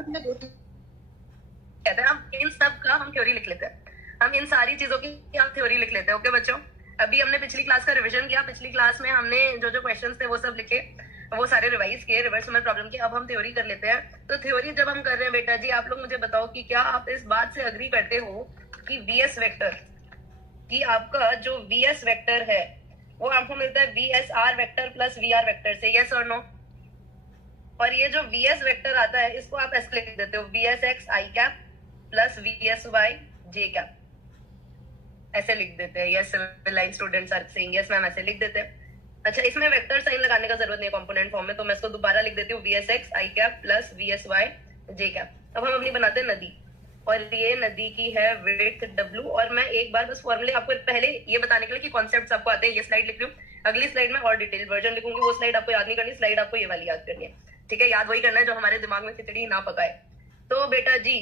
कहते हैं, हम इन सब का हम थ्योरी लिख लेते हैं, हम इन सारी चीजों की हम थ्योरी लिख लेते हैं। ओके बच्चों, अभी हमने पिछली क्लास का रिवीजन किया, पिछली क्लास में हमने जो जो क्वेश्चंस थे वो सब लिखे, वो सारे रिवाइज किए, रिवर्स सुमन प्रॉब्लम की। अब हम थ्योरी कर लेते हैं। तो थ्योरी जब हम कर रहे हैं बेटा जी, आप लोग मुझे बताओ कि क्या आप इस बात से अग्री करते हो कि वीएस वेक्टर, कि आपका जो वीएस वेक्टर है वो आपको मिलता है VSR vector plus VR vector से, यस और नो? और ये जो वीएस वेक्टर आता है इसको आप ऐसे लिख देते हो, VS X I cap plus VS Y J cap, ऐसे लिख देते हैं। Yes, Civil Line students are saying yes ma'am, ऐसे लिख देते हैं। अच्छा, इसमें वेक्टर साइन लगाने का जरूरत नहीं है कंपोनेंट फॉर्म में, तो मैं इसको दोबारा लिख देती हूँ, VS X I cap plus VS Y J cap. अब हम अपनी बनाते हैं नदी, और ये नदी की है विड्थ W। और मैं एक बार बस फॉर्मूले आपको पहले ये बताने के लिए कि कॉन्सेप्ट्स आपको आते हैं, ये स्लाइड लिख लूँ, अगली स्लाइड में और डिटेल वर्जन लिखूंगी, वो स्लाइड आपको याद नहीं करनी, स्लाइड आपको ये वाली याद करनी है, ठीक है? याद वही करना है जो हमारे दिमाग में खिचड़ी ना पकाए। तो बेटा जी,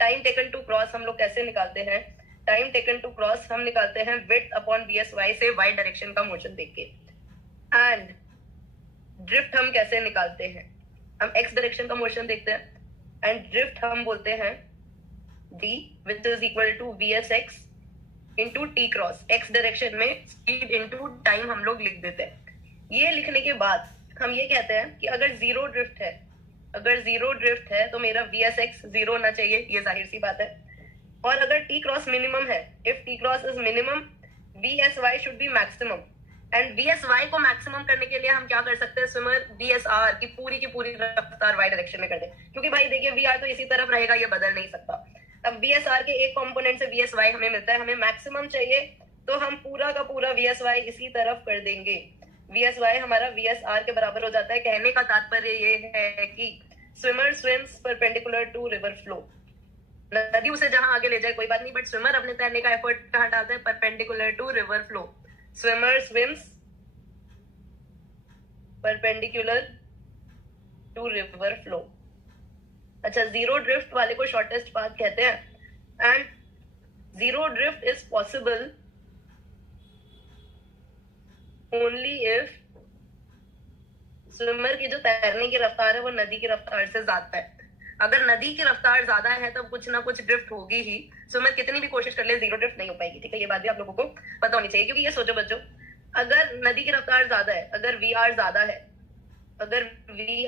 टाइम टेकन टू क्रॉस हम लोग कैसे निकालते हैं? टाइम टेकन टू क्रॉस हम निकालते हैं विड्थ अपॉन वीएस वाई से, वाई डायरेक्शन का मोशन देख के। एंड ड्रिफ्ट हम कैसे निकालते हैं? हम एक्स डायरेक्शन का मोशन देखते हैं, एंड ड्रिफ्ट हम बोलते हैं d which is equal to vsx into t cross, x direction में स्पीड इनटू टाइम हम लोग लिख देते हैं। ये लिखने के बाद हम ये कहते हैं कि अगर जीरो ड्रिफ्ट है, अगर जीरो ड्रिफ्ट है तो मेरा vsx जीरो होना चाहिए, ये जाहिर सी बात है। और अगर t क्रॉस मिनिमम है, if t cross is minimum, vsy should be maximum. And vsy को मैक्सिमम करने के लिए हम क्या कर सकते हैं स्विमर, vsr की पूरी रफ्तार y डायरेक्शन में कर दे, क्योंकि भाई देखिए vr तो इसी तरफ रहेगा, ये बदल नहीं सकता। अब VSR के एक कंपोनेंट से VSY हमें मिलता है, हमें मैक्सिमम चाहिए, तो हम पूरा का पूरा VSY इसी तरफ कर देंगे, VSY हमारा VSR के बराबर हो जाता है। कहने का तात्पर्य ये है कि swimmer swims perpendicular to river flow, नदी उसे जहां आगे ले जाए कोई बात नहीं, बट स्विमर अपने तैरने का एफर्ट कहां डालता है? Perpendicular to river flow. Swimmer swims perpendicular to river flow. अच्छा, जीरो ड्रिफ्ट वाले को शॉर्टेस्ट पाथ कहते हैं, and zero drift is possible only if swimmer की जो तैरने की रफ्तार है वो नदी की रफ्तार से ज्यादा है। अगर नदी की रफ्तार ज्यादा है तो कुछ ना कुछ ड्रिफ्ट होगी ही, स्विमर कितनी भी कोशिश कर ले जीरो ड्रिफ्ट नहीं हो पाएगी, ठीक है? ये बात भी आप लोगों को पता होनी चाहिए, क्योंकि ये सोचो बच्चों, अगर नदी की रफ्तार ज्यादा है, अगर वी आर ज्यादा है, अगर वी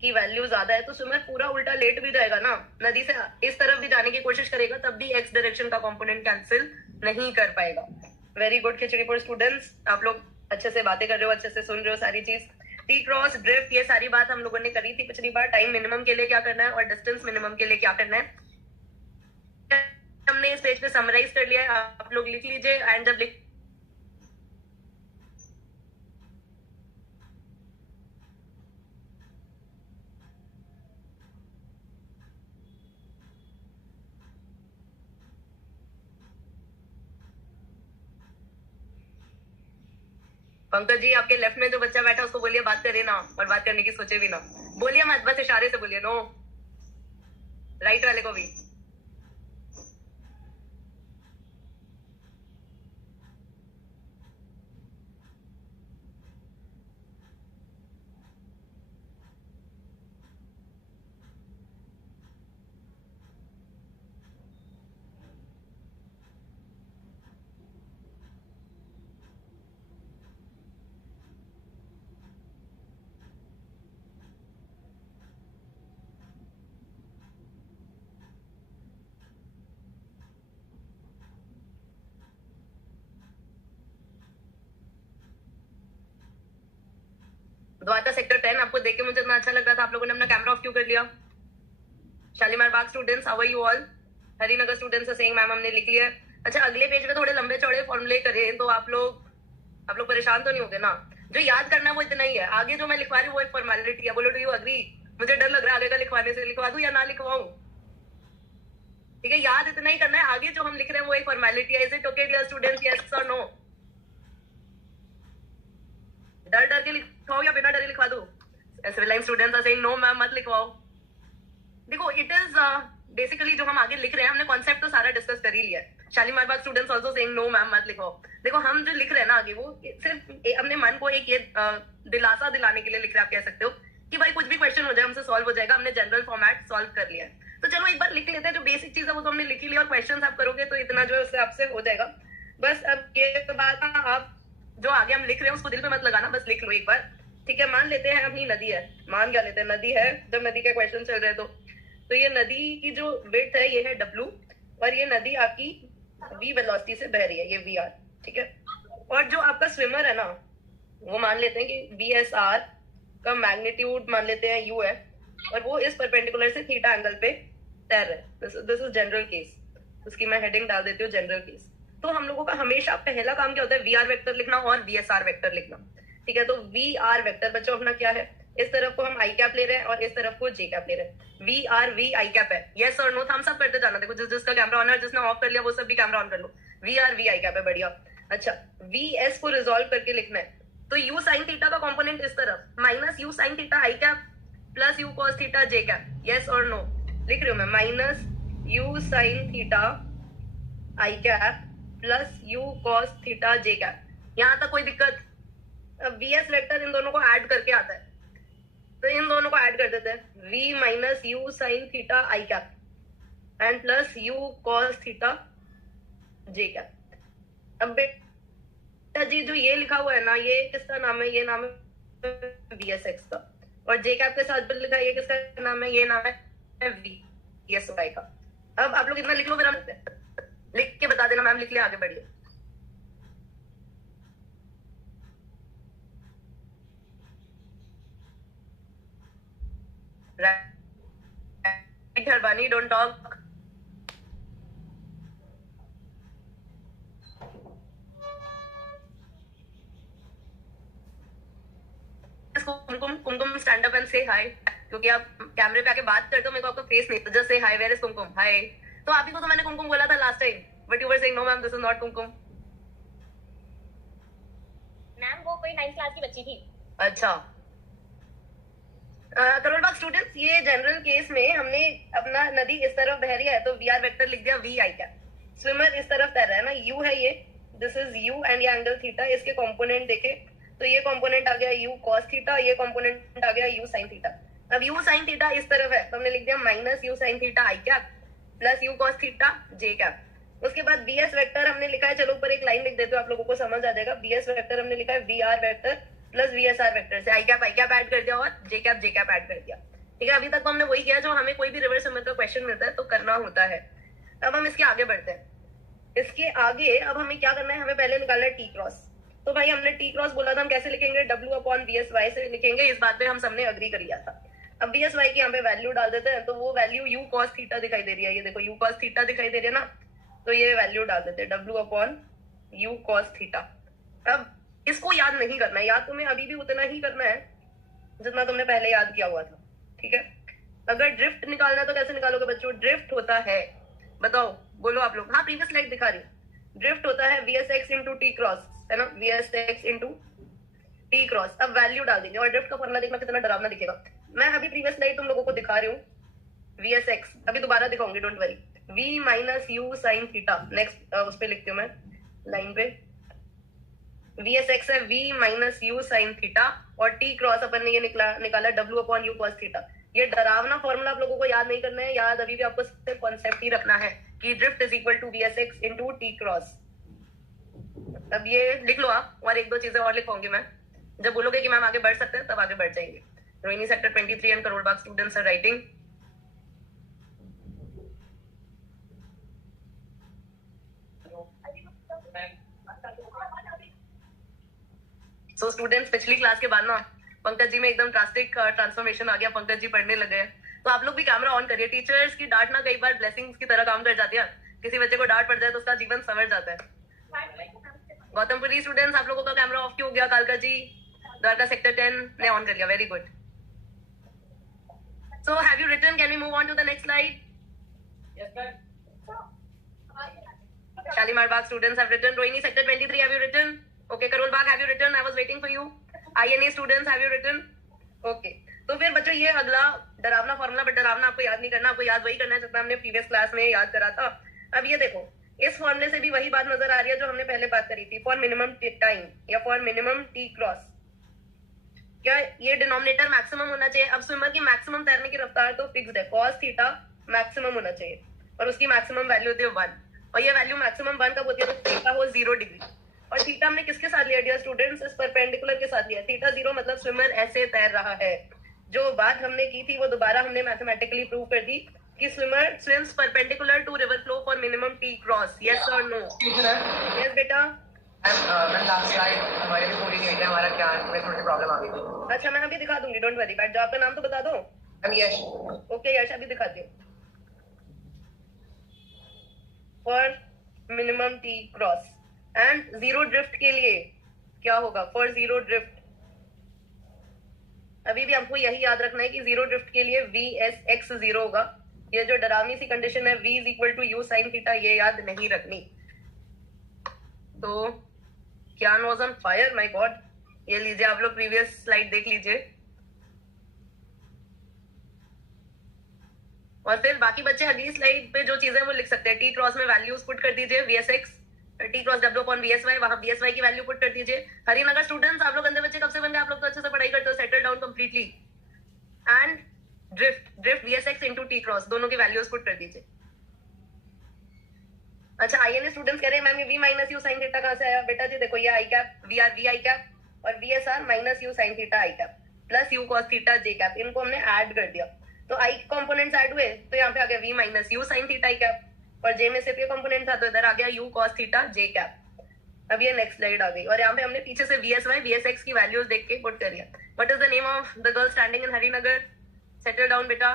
की वैल्यू ज्यादा है, तो स्विमर पूरा उल्टा लेट भी जाएगा ना, नदी से इस तरफ भी जाने की कोशिश करेगा, तब भी एक्स डायरेक्शन का कंपोनेंट कैंसिल नहीं कर पाएगा। Very good khichdi for students, आप लोग अच्छे से बातें कर रहे हो, अच्छे से सुन रहे हो सारी चीज। टी क्रॉस, ड्रिफ्ट, ये सारी बात हम लोगों ने करी थी पिछली बार। टाइम मिनिमम के लिए क्या करना है और डिस्टेंस मिनिमम के लिए क्या करना है हमने इस पेज पे समराइज कर लिया है, आप लोग लिख लीजिए। एंड जब लिख पंकज जी, आपके लेफ्ट में जो बच्चा बैठा उसको बोलिए बात करे ना, और बात करने की सोचे भी ना, बोलिए मत, बस इशारे से बोलिए नो। राइट वाले को भी। द्वारका सेक्टर 10 आपको देख के मुझे इतना अच्छा लग रहा था, आप लोगों ने अपना कैमरा ऑफ क्यों कर लिया? Shalimar Bagh students, how are you all? Harinagar students saying ma'am हमने लिख लिया। अच्छा, अगले पेज में थोड़े लंबे चौड़े फॉर्मूले करें तो आप लोग परेशान तो नहीं होगे ना? जो याद करना है वो इतना ही है, आगे जो मैं लिखवा रही हूँ वो एक फॉर्मेलिटी है। बोलो डू यू अग्री? मुझे डर लग रहा है आगे का लिखवाने से, लिखवा दूं या ना लिखवाऊं? ठीक है, याद इतना ही करना है, आगे जो हम लिख रहे हैं वो एक फॉर्मेलिटी है। Is it okay dear students, yes और नो? डर डर के लिखवाओ या बिना डरे लिखवा दो? Civil Line students are saying no ma'am मत लिखवाओ। देखो, इट इज बेसिकली जो हम आगे लिख रहे हैं, हमने कॉन्सेप्ट तो सारा डिस्कस कर ही लिया है। Shalimar Bagh students also saying no ma'am मत लिखवाओ। देखो, हम जो लिख रहे हैं ना आगे, वो सिर्फ अपने मन को एक ये दिलासा दिलाने के लिए लिख रहे हैं, आप कह सकते हो कि भाई कुछ भी क्वेश्चन हो जाए हमसे सॉल्व हो जाएगा, हमने जनरल फॉर्मेट सॉल्व कर लिया है। तो चलो एक बार लिख लेते हैं, जो बेसिक चीज है वो तो हमने लिख ही लिया, और क्वेश्चन आप करोगे तो इतना जो है उससे आपसे हो जाएगा। बस अब ये बात आप जो आगे हम लिख रहे हैं उसको दिल पे मत लगाना, बस लिख लो एक बार, ठीक है। मान लेते हैं अपनी नदी है, मान क्या लेते हैं, नदी है, जब नदी के क्वेश्चन चल रहे हैं तो ये नदी की जो विड्थ है ये है W, और ये नदी आपकी V वेलोसिटी से बह रही है, ये VR, ठीक है। और जो आपका स्विमर है ना, वो मान लेते हैं कि VSR का मैग्नीट्यूड मान लेते हैं U है, और वो इस परपेंडिकुलर से थीटा एंगल पे तैर रहा है। दिस इज जनरल केस, उसकी मैं हेडिंग डाल देती हूँ जनरल केस। तो हम लोगों का हमेशा पहला काम क्या होता है, VR वेक्टर लिखना और VSR वेक्टर लिखना, ठीक है। तो VR वेक्टर बच्चों अपना क्या है, इस तरफ को हम आई कैप ले रहे हैं और इस तरफ को जे कैप ले रहे हैं। VR V आई कैप है, यस और नो हम सब करते जाना। देखो जिसका कैमरा ऑन है, जिसने ऑफ कर लिया वो सब भी कैमरा ऑन कर लो। VR V आई कैप है, बढ़िया। अच्छा, VS को रिजोल्व करके लिखना है, तो U साइन थीटा का कंपोनेंट इस तरफ minus U sine theta I cap plus U cos theta J cap, yes और नो। लिख रही हूँ मैं, minus U sine theta I cap plus U cos theta J cap. यहां तक कोई दिक्कत? अब VS वेक्टर इन दोनों को ऐड करके आता है, तो इन दोनों को ऐड कर देते हैं, V minus U sine theta I cap and plus U cos theta J cap. अब जी जो ये लिखा हुआ है ना, ये किसका नाम है, ये नाम है VSX का, और जे कैप के साथ लिखा है, ये किसका नाम है, ये नाम है VSY का। अब आप लोग इतना लिख लो, फिर हम लिख के बता देना मैम लिख लिया, आगे बढ़िए। Right Harbani, don't talk. Kumkum, Kumkum stand up and say hi, क्योंकि आप कैमरे पे आके बात करते हो, मेरे को आपका फेस नहीं, तो just say hi, where is कुमकुम, हाय। तो आप ही को तो मैंने कुमकुम बोला था last time, but you were saying no ma'am this is not Kumkum. Ma'am वो कोई 9th क्लास की बच्ची थी। अच्छा, करोड़ बाग स्टूडेंट्स, ये जनरल केस में हमने अपना नदी इस तरफ बह रही है तो VR वेक्टर लिख दिया V आई कैप। स्विमर इस तरफ तैर रहा है ना, U है ये, दिस इज U एंड ये एंगल थीटा, इसके कंपोनेंट देखे तो ये कंपोनेंट आ गया U cos थीटा, ये कंपोनेंट आ गया U sin थीटा। अब U sin थीटा इस तरफ है तो हमने लिख दिया minus U sin theta I cap plus U cos theta J cap. उसके बाद VS वेक्टर हमने लिखा है, चलो ऊपर एक लाइन लिख देते हो, आप लोगों को समझ आ जाएगा। VS वेक्टर हमने लिखा है VR vector plus VSR vector से आई कैप ऐड कर दिया और जे कैप ऐड कर दिया, ठीक है। अभी तक तो हमने वही किया जो हमें कोई भी रिवर्स समीकरण का क्वेश्चन मिलता है तो करना होता है। अब हम इसके आगे बढ़ते हैं। इसके आगे अब हमें क्या करना है, हमें पहले निकालना है टी क्रॉस। तो भाई हमने टी क्रॉस बोला था, हम कैसे लिखेंगे, W/VSY से लिखेंगे, इस बात पे हम सबने अग्री कर लिया था। अब VSY की यहाँ पे वैल्यू डाल देते हैं, तो वो वैल्यू U cos थीटा दिखाई दे रही है, ये देखो U cos थीटा दिखाई दे रही है ना, तो ये वैल्यू डाल देते हैं W/U cos थीटा। अब इसको याद नहीं करना है, याद तुम्हें अभी भी उतना ही करना है जितना तुमने पहले याद किया हुआ था, ठीक है। अगर ड्रिफ्ट निकालना है तो कैसे निकालोगे बच्चों, ड्रिफ्ट होता है, बताओ बोलो आप लोग, हाँ प्रीवियस स्लाइड दिखा रही हूँ। ड्रिफ्ट होता है VSX इंटू टी क्रॉस, है ना, VSX इंटू टी क्रॉस। अब वैल्यू डाल देंगे और ड्रिफ्ट का फॉर्मूला देखना कितना डरावना दिखेगा। मैं अभी प्रीवियस स्लाइड तुम लोगों को दिखा रही हूँ, VSX अभी दोबारा दिखाऊंगी, don't worry. V minus U sine theta, next उस पर लिखती हूँ मैं लाइन पे, VSX है V minus U sine theta, और टी क्रॉस अपन ने ये निकाला W/U cos थीटा। ये डरावना फॉर्मूला आप लोगों को याद नहीं करना है, याद अभी भी आपको सिर्फ कॉन्सेप्ट ही रखना है कि drift is equal to VSX into T cross. अब ये लिख लो आप, और एक दो चीजें और लिखूंगी मैं, जब बोलोगे कि मैम आगे बढ़ सकते हैं तब आगे बढ़ जाएंगे। Rohini sector 23 and Karol Bagh students are writing. So students, पिछली क्लास के बाद ना पंकज जी में एकदम ड्रास्टिक ट्रांसफॉर्मेशन आ गया, पंकज जी पढ़ने लगे हैं, तो आप लोग भी कैमरा ऑन करिए। टीचर्स की डांट ना कई बार ब्लेसिंग्स की तरह काम कर जाती है, किसी बच्चे को डांट पड़ जाए तो उसका जीवन संवर जाता है। गौतमपुरी स्टूडेंट्स, आप लोगों का कैमरा ऑफ क्यों हो गया? कालका जी, द्वारका सेक्टर 10 ने ऑन कर लिया, very good. So have you written, can we move on to the next slide? Shalimar Bagh students have written. Rohini sector 23, have you written? Okay, Karol Bagh, have you written? I was waiting for you. INA students, have you written? Okay. तो फिर बच्चों ये अगला डरावना formula, but डरावना आपको याद नहीं करना, आपको याद वही करना है जितना हमने प्रीवियस क्लास में याद करा था। अब ये देखो, इस फॉर्मूले से भी वही बात नजर आ रही है जो हमने पहले बात करी थी, फॉर मिनिमम टाइम या फॉर मिनिमम टी क्रॉस। क्या ये डिनोमिनेटर मैक्सिमम होना चाहिए? अब स्विमर की मैक्सिमम तैरने की रफ्तार तो फिक्स्ड है, cos थीटा मैक्सिमम होना चाहिए और उसकी मैक्सिमम वैल्यू होती है 1, और ये वैल्यू मैक्सिमम 1 कब होती है? तो थीटा हो 0 डिग्री, और थीटा हमने किसके साथ लिया डियर स्टूडेंट्स? इस परपेंडिकुलर के साथ लिया। थीटा 0 मतलब स्विमर ऐसे तैर रहा है। जो बात हमने की थी वो दोबारा हमने मैथमेटिकली प्रूव कर दी कि swimmer swims perpendicular to river flow for minimum T cross. Yes और नो? यस बेटा। लास्ट स्लाइड हमारे भी पूरी नहीं हुई है, हमारा क्या में थोड़ी प्रॉब्लम आ गई थी। अच्छा मैं अभी दिखा दूंगी, डोंट वरी। बैठ जाओ, आपका नाम तो बता दो। यश। ओके यश, अभी दिखाती हूँ। For minimum T cross and zero drift के लिए क्या होगा? फॉर जीरो ड्रिफ्ट अभी भी हमको यही याद रखना है कि जीरो ड्रिफ्ट के लिए वी एस एक्स 0 होगा। ये जो डरावनी सी कंडीशन है v is equal to U sine theta, ये याद नहीं रखनी। तो क्या was on fire, my god. ये लीजिए आप लोग प्रीवियस स्लाइड देख लीजिए, और फिर बाकी बच्चे अगली स्लाइड पे जो चीजें वो लिख सकते हैं। टी क्रॉस में वैल्यूज पुट कर दीजिए, V S X, T cross W upon V S Y, वहां वी एस वाई की वैल्यू पुट कर दीजिए। हरिनगर स्टूडेंट्स, आप लोग अंदर बच्चे कब से बन गए? आप लोग तो अच्छे से पढ़ाई करते हो, settle down completely. And drift we S X into T cross, दोनों की वैल्यूज पुट कर दीजिए। अच्छा आईएनए स्टूडेंट्स कह रहे हैं मैम ये V minus U sine theta कहां से आया? बेटा जी देखो, ये I cap V are V I cap और V S are minus U sine theta I cap plus U cos theta J cap, इनको हमने ऐड कर दिया तो आई कंपोनेंट्स ऐड हुए, तो यहाँ पे आ गया V minus U sine theta I cap, और जे में सिर्फ ये कंपोनेंट था तो इधर आ गया you cos theta J cap. अब ये नेक्स्ट स्लाइड आ गई, और यहाँ पे हमने पीछे से V S Y V S X की वैल्यूज देख के पुट कर दिया। What is the name of the girl standing in Harinagar? Settle down बेटा।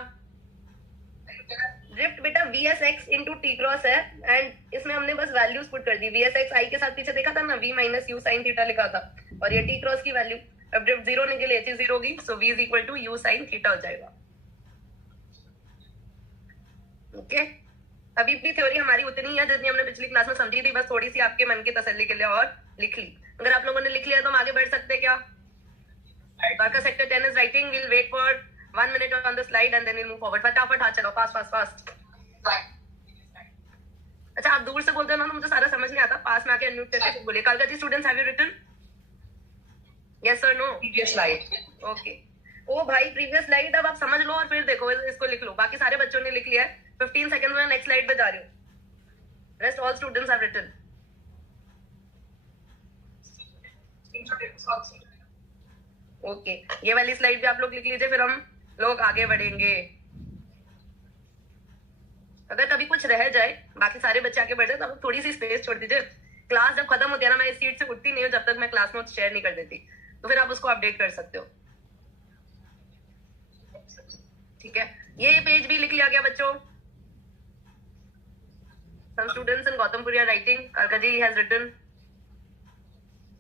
ड्रिफ्ट बेटा V S X into T cross है, एंड इसमें हमने बस वैल्यूज पुट कर दी। वी एस एक्स आई के साथ पीछे देखा था ना, V minus U sine theta लिखा था, और ये टी क्रॉस की वैल्यू। अब ड्रिफ्ट 0 निकले, एच 0 होगी, so V is equal to U sine theta हो जाएगा। ओके अभी भी थ्योरी हमारी उतनी है जितनी हमने पिछली क्लास में समझी थी, बस थोड़ी सी आपके मन की तसल्ली के लिए और लिख ली। अगर आप लोगों ने लिख लिया तो हम आगे बढ़ सकते हैं क्या? बाका sector 10 is writing, we'll wait for 1 minute on the slide and then we'll move forward. फटाफट हाथ चलो, फास्ट फास्ट फास्ट। अच्छा आप दूर से बोलते हो ना तो मुझे सारा समझ नहीं आता, पास में आके अनम्यूट करके बोलिए। कालका ji students have you written? Yes और नो? Previous slide. ओके ओ भाई प्रीवियस स्लाइड अब आप समझ लो और फिर देखो, इसको लिख लो। बाकी सारे बच्चों ने लिख लिया है, 15 सेकंड में नेक्स्ट स्लाइड पे जा रही हूँ। Rest all students have written. Okay ये वाली स्लाइड भी आप लोग लिख लीजिए, फिर हम लोग आगे बढ़ेंगे। अगर कभी कुछ रह जाए, बाकी सारे बच्चे आगे बढ़ जाए, तो आप थोड़ी सी स्पेस छोड़ दीजिए। क्लास जब खत्म होती है ना, मैं इस सीट से उठती नहीं हूँ जब तक मैं क्लास नोट्स शेयर नहीं कर देती, तो फिर आप उसको अपडेट कर सकते हो। ठीक है ये पेज भी लिख लिया गया बच्चों। Some students in Gautampuria are writing. Kalka ji has written.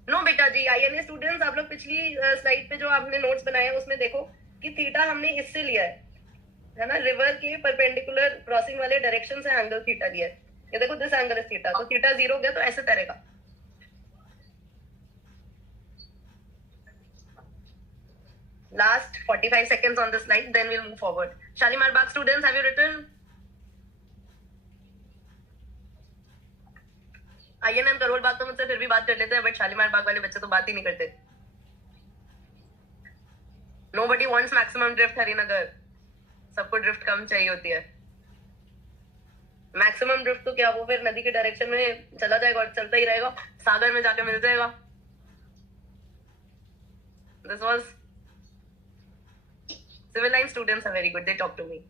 No बेटा जी, आईएनए स्टूडेंट्स आप लोग पिछली स्लाइड पे जो आपने नोट्स बनाए हैं उसमें देखो कि थीटा हमने इससे लिया है ना, रिवर के परपेंडिकुलर क्रॉसिंग वाले डायरेक्शन से एंगल थीटा लिया है। ये देखो दिस एंगल इज थीटा, तो थीटा 0 हो गया तो ऐसे तैरेगा। Last 45 seconds on the slide, then we'll move forward. Shalimar Bagh students, have you written? आईएनएम करोल बाग तो मुझसे फिर भी बात कर लेते हैं, बट शालीमार बाग वाले बच्चे तो बात ही नहीं करते। Nobody wants maximum drift Harinagar, सबको ड्रिफ्ट कम चाहिए होती है। मैक्सिमम ड्रिफ्ट तो क्या, वो फिर नदी के डायरेक्शन में चला जाएगा और चलता ही रहेगा, सागर में जाके मिल जाएगा। This was civil line students are very good, they talk to me.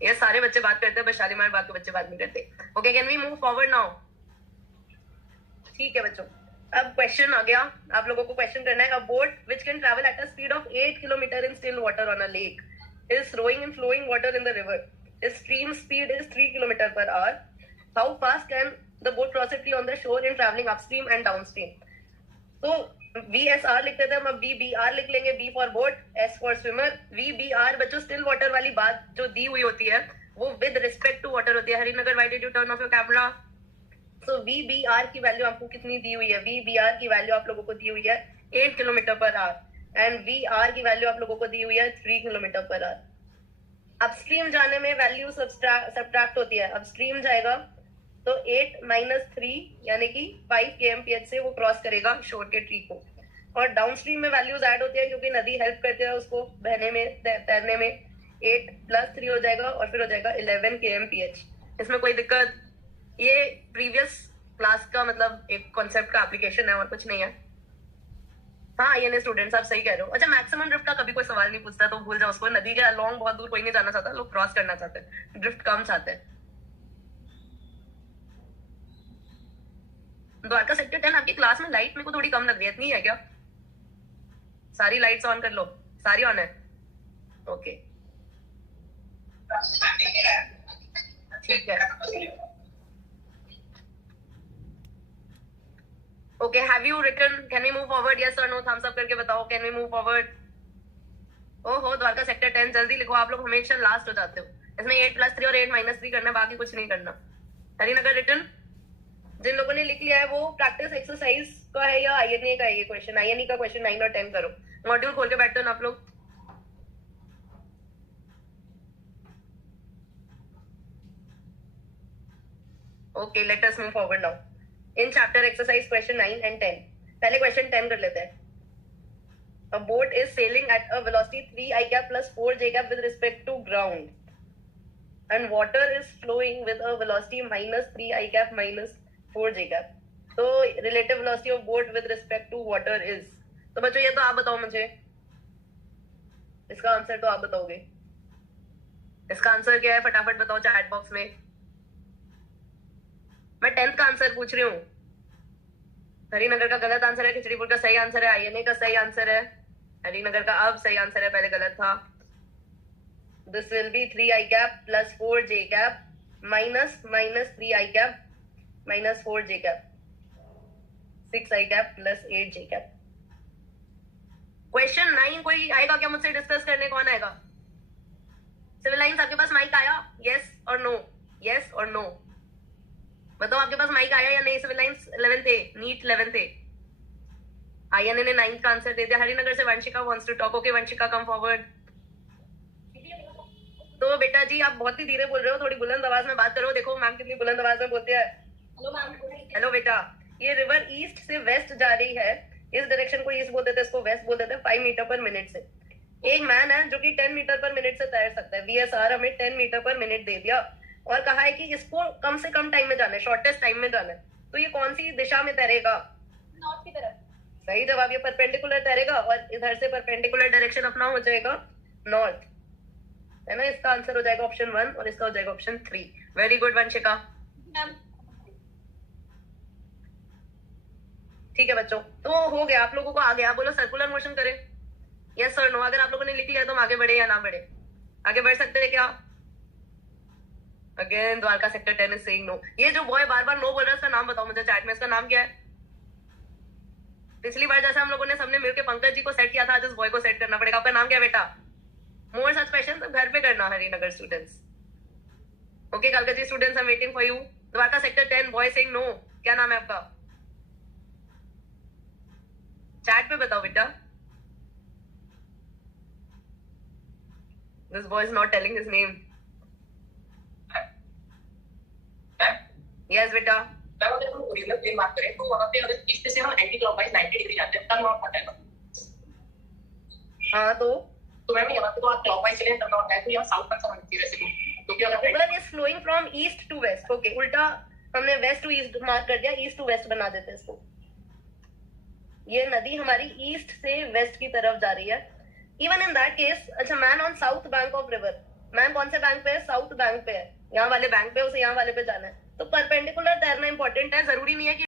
ये सारे बच्चे बात करते हैं, बस शालीमार बाग के बच्चे बात नहीं करते। Okay can we move forward now? ठीक है बच्चों, अब क्वेश्चन आ गया, आप लोगों को क्वेश्चन करना है। A boat which can travel at a speed of 8 kilometre in still water on a lake is rowing in flowing water in the river, its stream speed is 3 kilometre per hour, how fast can the boat cross on the shore in travelling upstream and downstream? तो VSR लिखते थे हम, अब VBR लिख लेंगे, B for boat, S for swimmer. VBR बच्चों still water वाली बात जो दी हुई होती है वो विद रिस्पेक्ट टू वाटर होती है। Harinagar why did U turn off your camera? So VBR की वैल्यू आपको कितनी दी हुई है? VBR की वैल्यू आप लोगों को दी हुई है 8 kilometre per our, and VR की वैल्यू आप लोगों को दी हुई है 3 किलोमीटर पर आवर। अपस्ट्रीम जाने में वैल्यू सब्ट्रैक्ट होती है, अपस्ट्रीम जाएगा तो 8 - 3 यानी कि 5 kmph से वो क्रॉस करेगा शोर के ट्री को, और डाउनस्ट्रीम में वैल्यूज ऐड होती है क्योंकि नदी हेल्प करती है उसको बहने में, तैरने में। 8 + 3 हो जाएगा और फिर हो जाएगा 11 kmph। इसमें कोई दिक्कत? ये प्रीवियस क्लास का मतलब एक कॉन्सेप्ट का एप्लीकेशन है और कुछ नहीं है। हाँ ये स्टूडेंट्स आप सही कह रहे हो। अच्छा, मैक्सिमम ड्रिफ्ट का कभी कोई सवाल नहीं पूछता तो भूल जाओ उसको। नदी के अलोंग बहुत दूर कोई नहीं जाना चाहता, लोग क्रॉस करना चाहते हैं, ड्रिफ्ट कम चाहते हैं। द्वारका सेक्टर 10 आपकी क्लास में लाइट मेरे को थोड़ी कम लग रही है, इतनी है क्या? सारी लाइट्स ऑन कर लो, सारी ऑन है? ओके ठीक है। Okay, have you written? Can we move forward? Yes और नो, थम्स अप करके बताओ। Can we move forward? ओहो, द्वारका सेक्टर 10 जल्दी लिखो, आप लोग हमेशा लास्ट हो जाते हो। इसमें 8 + 3 और 8 - 3 करना, बाकी कुछ नहीं करना। हरिनगर रिटन जिन लोगों ने लिख लिया है वो प्रैक्टिस एक्सरसाइज का है या आईएनए का है? ये क्वेश्चन आईएनए का क्वेश्चन 9 और 10 करो। मॉड्यूल खोल के बैठते हो ना आप लोग? Okay, let us move forward now in chapter exercise question 9 and 10। पहले क्वेश्चन 10 कर लेते हैं। A boat is sailing at a velocity 3 I cap plus 4 J cap with respect to ground, and water is flowing with a velocity -3 I cap minus 4 J cap. So relative velocity of boat with respect to water is। तो बच्चों ये तो आप बताओ मुझे, इसका answer तो आप बताओगे। इसका आंसर क्या है फटाफट बताओ चैट बॉक्स में। मैं 10th का आंसर पूछ रही हूँ। हरिनगर का गलत आंसर है, खिचड़ीपुर का सही आंसर है, आईएनए का सही आंसर है, हरिनगर का अब सही आंसर है, पहले गलत था। This will be 3 I cap plus 4 J cap minus -3 I cap minus 4 J cap 6 I cap plus 8 J cap। Question 9 कोई आएगा क्या मुझसे डिस्कस करने? कौन आएगा? सिविल लाइंस आपके पास माइक आया? यस और नो, यस और नो बताओ, आपके पास माइक आया या नहीं? Civil Lines 11th A, NEET 11th A। INA ने 9th का आंसर दे दिया। हरिनगर से Vanshika wants to talk. Okay Vanshika, come forward. तो बेटा जी आप बहुत ही धीरे बोल रहे हो, थोड़ी बुलंद आवाज में बात करो। देखो मैम कितनी बुलंद आवाज में बोलती है। Hello ma'am. हेलो बेटा, ये रिवर ईस्ट से वेस्ट जा रही है, इस डायरेक्शन को ईस्ट बोल देते हैं, इसको वेस्ट बोल देते हैं, 5 मीटर/मिनट से। एक मैन है जो कि 10 मीटर/मिनट से तैर सकता है, वीएसआर हमें 10 मीटर/मिनट दे दिया और कहा है कि इसको कम से कम टाइम में जाना है, शॉर्टेस्ट टाइम में जाना है। तो ये कौन सी दिशा में तैरेगा? नॉर्थ की तरफ। सही जवाब, ये परपेंडिकुलर तैरेगा और इधर से परपेंडिकुलर डायरेक्शन अपना हो जाएगा नॉर्थ, है ना। इसका आंसर हो जाएगा ऑप्शन 1 और इसका हो जाएगा ऑप्शन 3। Very good Vanshika. ठीक है बच्चों, तो हो गया, आप लोगों को आ गया। बोलो सर्कुलर मोशन करें, यस और नो। अगर आप लोगों ने लिख लिया तो हम आगे बढ़े या ना बढ़े? आगे बढ़ सकते हैं क्या? Again Dwarka sector 10 is saying no. ये जो बॉय बार बार नो बोल रहा है इसका नाम बताओ मुझे चैट में, इसका नाम क्या है? पिछली बार जैसे हम लोगों ने सबने मिलकर पंकज जी को सेट किया था, आज इस बॉय को सेट करना पड़ेगा। आपका नाम क्या है बेटा? मोर सच क्वेश्चन तो घर पे करना हरिनगर स्टूडेंट्स। ओके कालका ji students I am waiting for you. Dwarka sector 10 boy saying no, क्या नाम है आपका? चैट पे बताओ बेटा। This boy is not telling his name. Yes बेटा। अगर हम ओरिजिनल प्लेन बात करें तो वहां पे अगर इस से हम एंटी क्लॉकवाइज 90 डिग्री जाते हैं तब नॉट होता है। हाँ तो मैम यहाँ पे तो आप क्लॉकवाइज चले तब नॉट है, तो यहाँ साउथ तक समझ लीजिए वैसे क्योंकि अगर river is flowing from east to west. Okay उल्टा हमने वेस्ट टू ईस्ट मार्क कर दिया, ईस्ट टू वेस्ट बना देते हैं इसको। ये नदी हमारी ईस्ट से वेस्ट की तरफ जा रही है। इवन इन दैट केस, अच्छा man on south bank of river, man कौन से बैंक पे है? साउथ बैंक पे है, यहाँ वाले बैंक पे, उसे यहाँ वाले पे जाना है। तो परपेंडिकुलर तैरना इंपॉर्टेंट है, जरूरी नहीं है कि